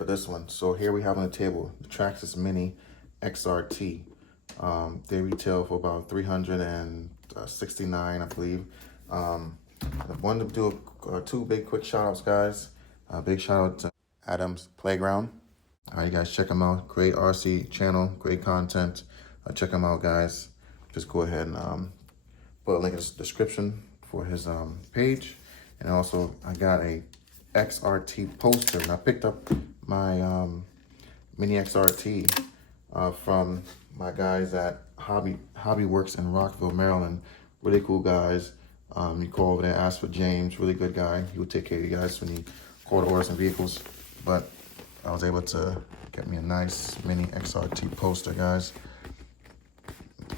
for this one. So here we have on the table the Traxxas Mini XRT. They retail for about $369, I believe. I wanted to do two big quick shout outs, guys. Big shout out to Adam's Playground. You guys check him out. Great RC channel, great content. Check him out, guys. Just go ahead and put a link in the description for his page. And also, I got a XRT poster, and I picked up my Mini XRT from my guys at Hobby Works in Rockville, Maryland. Really cool guys. You call over there, ask for James, really good guy. He will take care of you guys when you call to order some vehicles. But I was able to get me a nice Mini XRT poster, guys.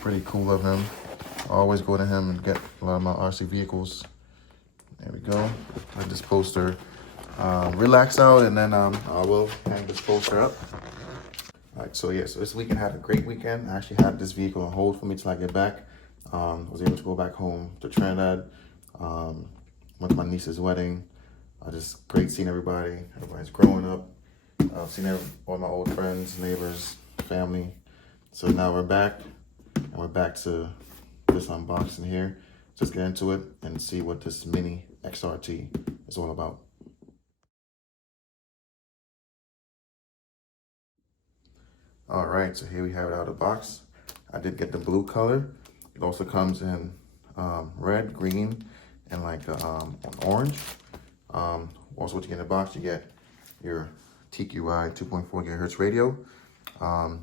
Pretty cool of him. I always go to him and get a lot of my RC vehicles. There we go. Let this poster relax out, and then I will hang this poster up. All right, so yeah, so this weekend had a great weekend. I actually had this vehicle on hold for me till I get back. I was able to go back home to Trinidad. Went to my niece's wedding. Just great seeing everybody. Everybody's growing up. Seen all my old friends, neighbors, family. So now we're back, and we're back to this unboxing here. Just get into it and see what this Mini XRT is all about. All right, so here we have it out of the box. I did get the blue color. It also comes in red, green, and like an orange. Also, what you get in the box, you get your TQI 2.4 gigahertz radio.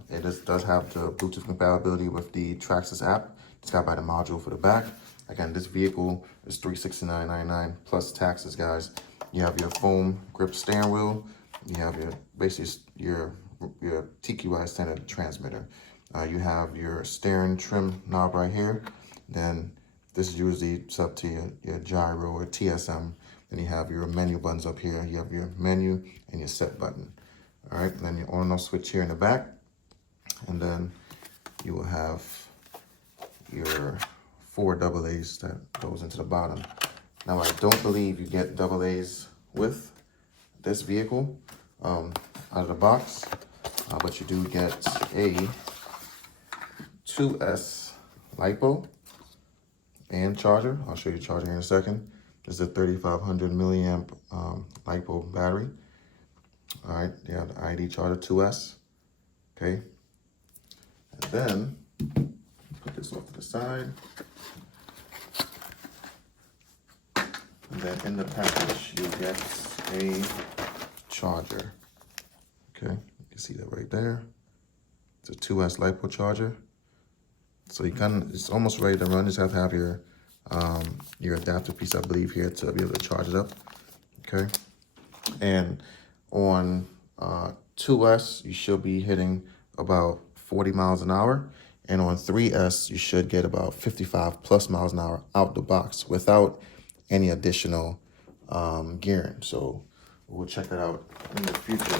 It does have the Bluetooth compatibility with the Traxxas app. It's got by the module for the back. Again, this vehicle is $369.99 plus taxes, guys. You have your foam grip steering wheel. You have your basically your TQI standard transmitter. You have your steering trim knob right here. Then this is usually up to your gyro or TSM. Then you have your menu buttons up here. You have your menu and your set button. All right, and then your on and off switch here in the back. And then you will have your 4 AA's that goes into the bottom. Now, I don't believe you get AA's with this vehicle out of the box, but you do get a 2S LiPo and charger. I'll show you the charger in a second. This is a 3500 milliamp LiPo battery. All right, you have the ID charger 2S. Okay, and then put this off to the side. And then in the package, you get a charger. Okay, you can see that right there. It's a 2S LiPo charger. So it's almost ready to run. You just have to have your adapter piece, I believe, here to be able to charge it up. Okay, and on 2S, you should be hitting about 40 miles an hour. And on 3S, you should get about 55 plus miles an hour out the box without any additional gearing. So we'll check that out in the future.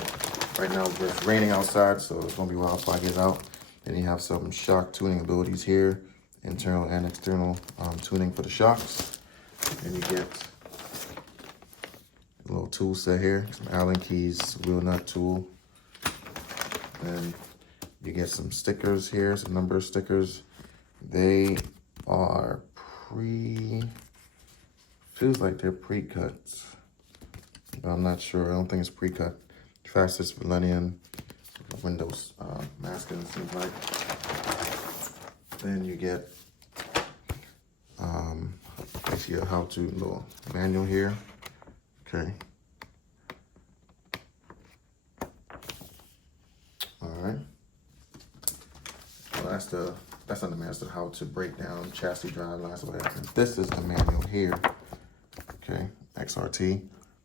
Right now, it's raining outside, so it's gonna be a while before I get out. Then you have some shock tuning abilities here, internal and external tuning for the shocks. And you get a little tool set here, some Allen keys, wheel nut tool. And you get some stickers here, some number of stickers. They are feels like they're pre-cut, but I'm not sure. I don't think it's pre-cut. Traxxas Velineon Windows masking, seems like. Then you get basically a how-to little manual here. Okay. All right. Well, that's not the manual. That's how to break down chassis drive lines. This is the manual here. Okay, XRT.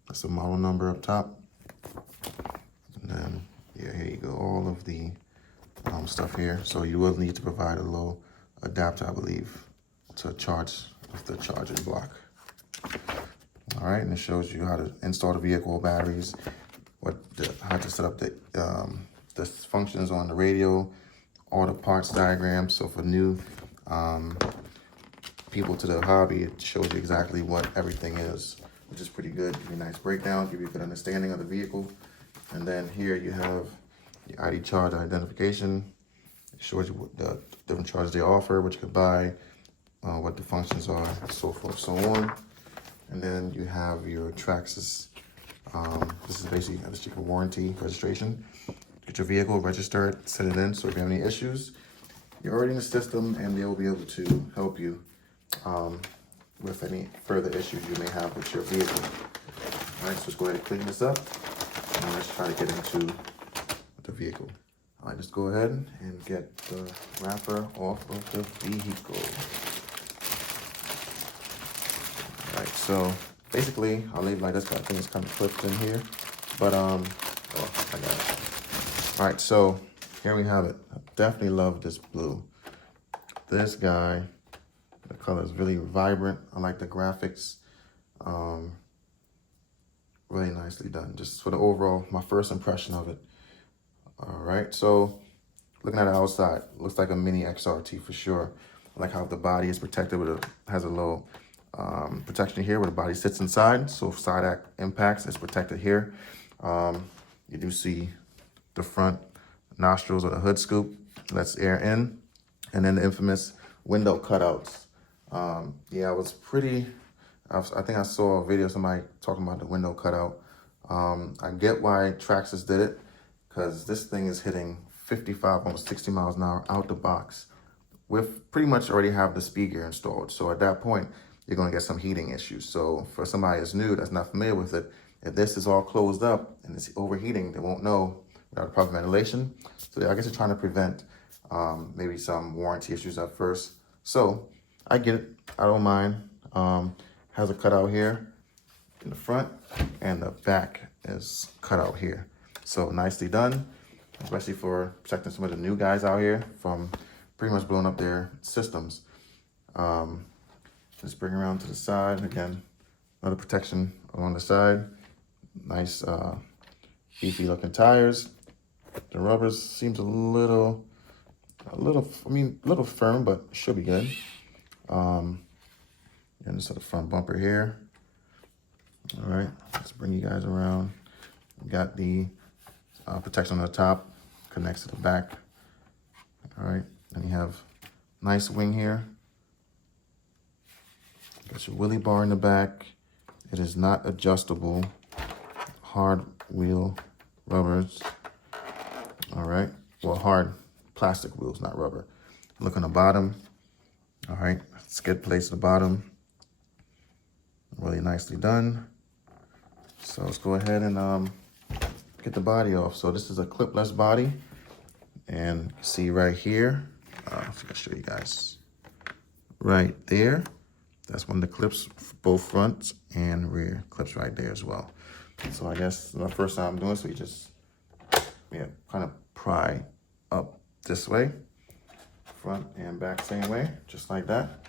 That's the model number up top. And then, yeah, here you go. All of the stuff here. So you will need to provide a little adapter, I believe, to charge with the charging block. All right, and it shows you how to install the vehicle batteries, how to set up the functions on the radio, all the parts diagrams. So for new people to the hobby, it shows you exactly what everything is, which is pretty good. Give you a nice breakdown, give you a good understanding of the vehicle. And then here you have the ID charge identification. It shows you what the different charges they offer, what you can buy, what the functions are, so forth, so on. And then you have your Traxxas. This is basically a sticker warranty registration. Get your vehicle registered, set it in, so if you have any issues, you're already in the system and they will be able to help you with any further issues you may have with your vehicle. All right, so let's go ahead and clean this up and let's try to get into the vehicle. All right, let's go ahead and get the wrapper off of the vehicle. All right, so basically I'll leave it like this, 'cause I think it's kind of clipped in here, but oh, I got it. All right, so here we have it. I definitely love this blue. This guy, the color is really vibrant. I like the graphics. Really nicely done. Just for the overall, my first impression of it. All right, so looking at the outside, looks like a mini XRT for sure. I like how the body is protected with has a little protection here where the body sits inside. So if side impacts, it's protected here. You do see the front nostrils of the hood scoop lets air in, and then the infamous window cutouts. Yeah, I think I saw a video of somebody talking about the window cutout. I get why Traxxas did it, because this thing is hitting 55, almost 60 miles an hour out the box with pretty much already have the speed gear installed. So at that point, you're gonna get some heating issues. So for somebody that's new, that's not familiar with it, if this is all closed up and it's overheating, they won't know without proper ventilation. So I guess they're trying to prevent maybe some warranty issues at first. So I get it, I don't mind. Has a cutout here in the front, and the back is cut out here. So nicely done, especially for protecting some of the new guys out here from pretty much blowing up their systems. Just bring around to the side. Again, another protection on the side. Nice beefy looking tires. The rubbers seems a little firm, but should be good. And this is the front bumper here. All right, let's bring you guys around. We got the protection on the top, connects to the back. All right, and you have nice wing here. Got your wheelie bar in the back. It is not adjustable. Hard wheel rubbers. All right, well, hard plastic wheels, not rubber. Look on the bottom. All right, skid plates at the bottom. Really nicely done. So let's go ahead and get the body off. So this is a clipless body, and you see right here, I think I'll show you guys. Right there, that's one of the clips, both front and rear clips right there as well. So I guess the first time I'm doing, so you just kind of pry up this way, front and back same way, just like that,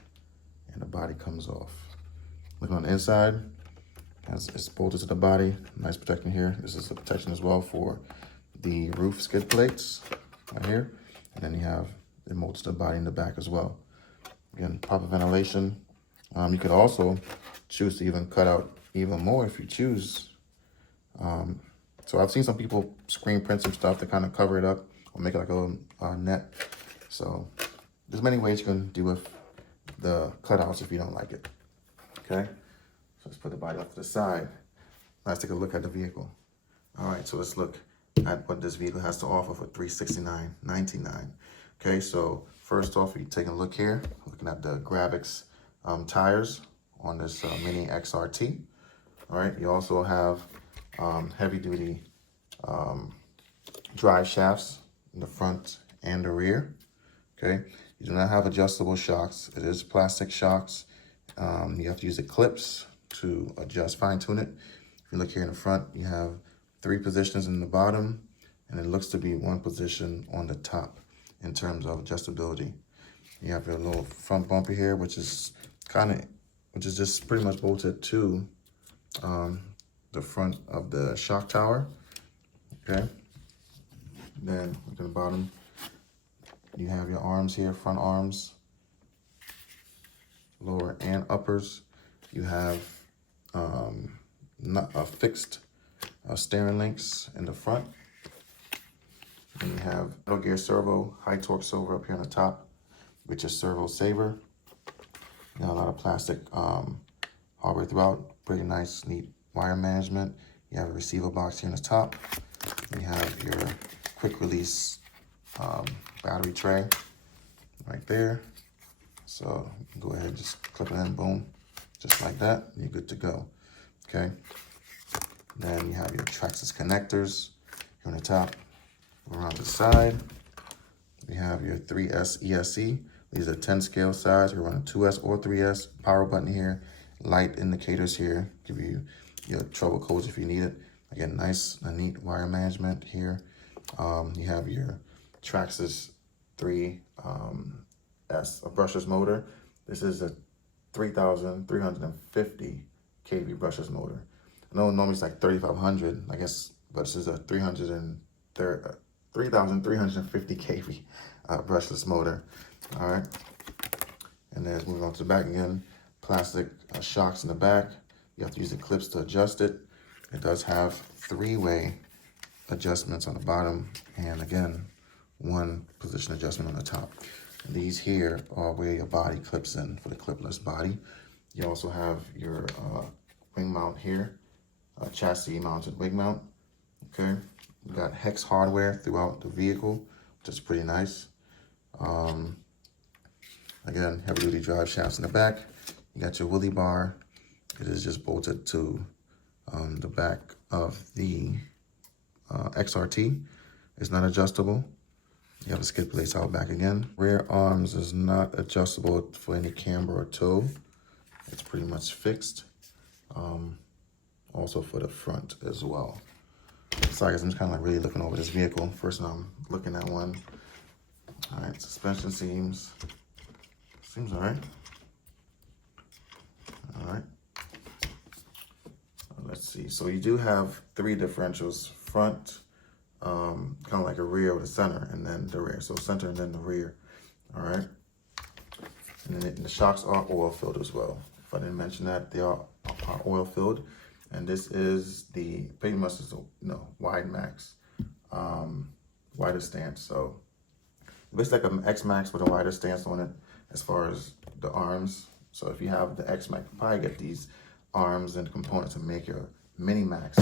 and the body comes off. Look on the inside, it's bolted to the body, nice protection here. This is the protection as well for the roof skid plates right here, and then you have it molds to the body in the back as well. Again, proper ventilation. You could also choose to even cut out even more if you choose. So I've seen some people screen print some stuff to kind of cover it up or make it like a little net. So there's many ways you can deal with the cutouts if you don't like it. Okay, so let's put the body off to the side. Let's take a look at the vehicle. All right, so let's look at what this vehicle has to offer for $369.99. Okay, so first off, you take a look here, looking at the graphics tires on this Mini XRT. All right, you also have heavy duty drive shafts in the front and the rear. Okay, you do not have adjustable shocks. It is plastic shocks. You have to use the clips to adjust, fine tune it. If you look here in the front, you have 3 positions in the bottom, and it looks to be 1 position on the top in terms of adjustability. You have your little front bumper here, which is just pretty much bolted to the front of the shock tower. Okay. Then look at the bottom. You have your arms here, front arms, lower and uppers. You have not a fixed steering links in the front. And you have middle gear servo, high torque servo up here on the top, with your servo saver. You got a lot of plastic hardware throughout. Pretty nice, neat wire management. You have a receiver box here on the top. You have your quick release battery tray right there. So you can go ahead and just clip it in, boom, just like that. You're good to go. Okay. Then you have your Traxxas connectors here on the top. Around the side, we have your 3S ESC. These are 10 scale size. We're running 2S or 3S. Power button here, light indicators here, give you your trouble codes if you need it. Again, nice and neat wire management here. You have your Traxxas 3S, a brushless motor. This is a 3,350 kV brushless motor. I know normally it's like 3,500, I guess, but this is a 3,350 kV brushless motor. All right, and then let's move on to the back again. Plastic shocks in the back. You have to use the clips to adjust it. It does have three-way adjustments on the bottom, and again, one position adjustment on the top. And these here are where your body clips in for the clipless body. You also have your wing mount here, chassis mounted wing mount. Okay, you got hex hardware throughout the vehicle, which is pretty nice. Again, heavy duty drive shafts in the back. You got your wheelie bar. It is just bolted to the back of the XRT. It's not adjustable. You have a skid plate out back again. Rear arms is not adjustable for any camber or toe. It's pretty much fixed. Also for the front as well. So I guess I'm just kind of like really looking over this vehicle. First I'm looking at one. All right, suspension seems all right. All right. Let's see. So you do have three differentials: front, kind of like a rear with a center, and then the rear. So center and then the rear. All right. And then the shocks are oil filled as well. If I didn't mention that, they are oil filled. And this is the pretty much is wide max, wider stance. So it's like an X Max with a wider stance on it as far as the arms. So if you have the X Max, you probably get these arms and components to make your Mini Max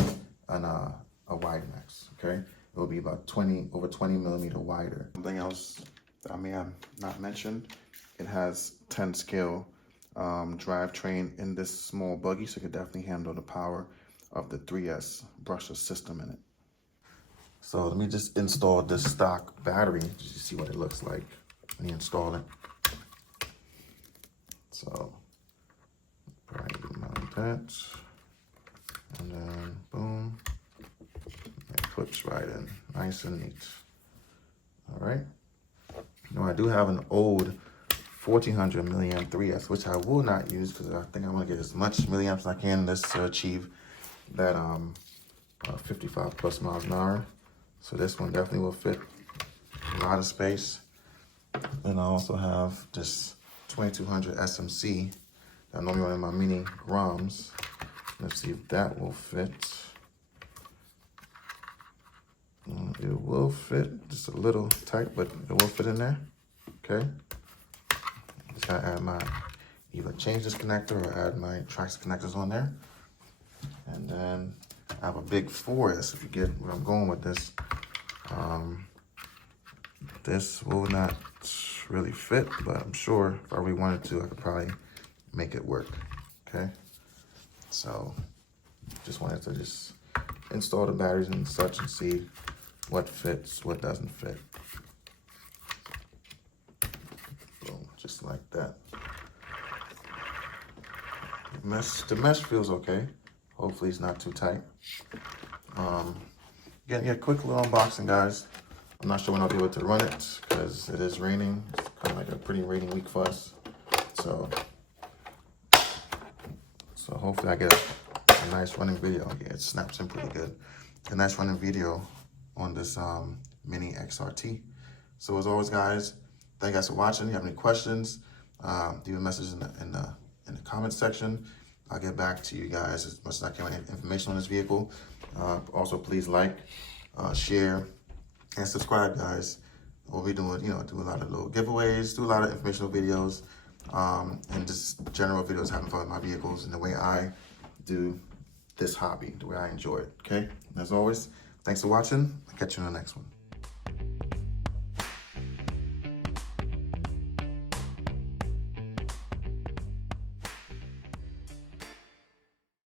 and a wide max. Okay, it will be about over 20 millimeter wider. Something else that I may have not mentioned, it has 10 scale drivetrain in this small buggy, so it can definitely handle the power of the 3S brushless system in it. So let me just install this stock battery just to see what it looks like when you install it. So probably mount that, and then boom, it clips right in, nice and neat. All right. Now I do have an old 1400 milliamp 3S, which I will not use because I think I want to get as much milliamps as I can in this to achieve that 55 plus miles an hour. So this one definitely will fit a lot of space. And I also have this 2200 SMC that I normally run in my mini ROMs. Let's see if that will fit. It will fit, just a little tight, but it will fit in there. Okay. Just gotta add either change this connector or add my Traxxas connectors on there. And then I have a big 4S, if you get where I'm going with this. This will not really fit, but I'm sure if I really wanted to, I could probably make it work, okay? So just wanted to just install the batteries and such and see what fits, what doesn't fit. Boom, just like that. The mesh feels okay. Hopefully it's not too tight. Again, yeah, quick little unboxing, guys. I'm not sure when I'll be able to run it because it is raining. It's kind of like a pretty rainy week for us. So hopefully I get a nice running video. Yeah, it snaps in pretty good. A nice running video on this Mini XRT. So as always, guys, thank you guys for watching. If you have any questions, leave a message in the comment section. I'll get back to you guys as much as I can with information on this vehicle. Also, please like, share, and subscribe, guys. We'll be doing, do a lot of little giveaways, do a lot of informational videos, and just general videos having fun with my vehicles and the way I do this hobby, the way I enjoy it, okay? As always, thanks for watching. I'll catch you in the next one.